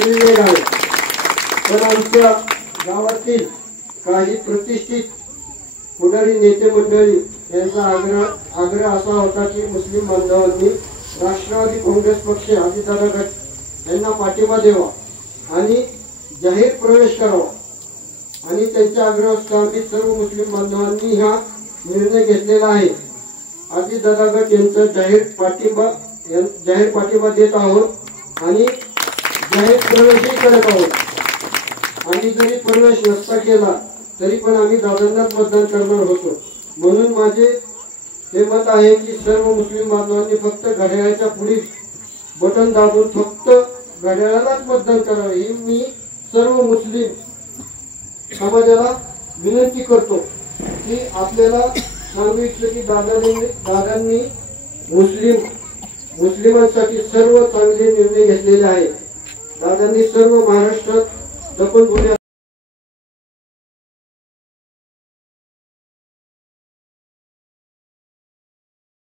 निर्णय आहे। पण आमच्या गावातील काही प्रतिष्ठित पुढारी नेते मंडळी यांचा आग्रह असा होता की मुस्लिम बांधवांनी राष्ट्रवादी काँग्रेस पक्ष अजितदादा गट यांना पाठिंबा द्यावा आणि जाहीर प्रवेश करावा। आणि त्यांच्या आग्रहास्तव सर्व मुस्लिम बांधवांनी हा निर्णय घेतलेला आहे। अजितदादा गट यांचा जाहीर पाठिंबा देत आहोत आणि जाहीर प्रवेशही करत आहोत। आणि जरी प्रवेश नसता केला तरी पण आम्ही दादांनाच मतदान करणार होतो। म्हणून माझे हे मत आहे की सर्व मुस्लिम बांधवांनी फक्त घड्याळाच्या पुढे बटन दाबून फक्त घड्याळालाच मतदान करावे ही मी सर्व मुस्लिम समाजाला विनंती करतो। की आपल्याला सांगू इच्छितो की दादांनी मुस्लिमांसाठी सर्व चांगले निर्णय घेतलेले आहेत। दादांनी सर्व महाराष्ट्रात दखल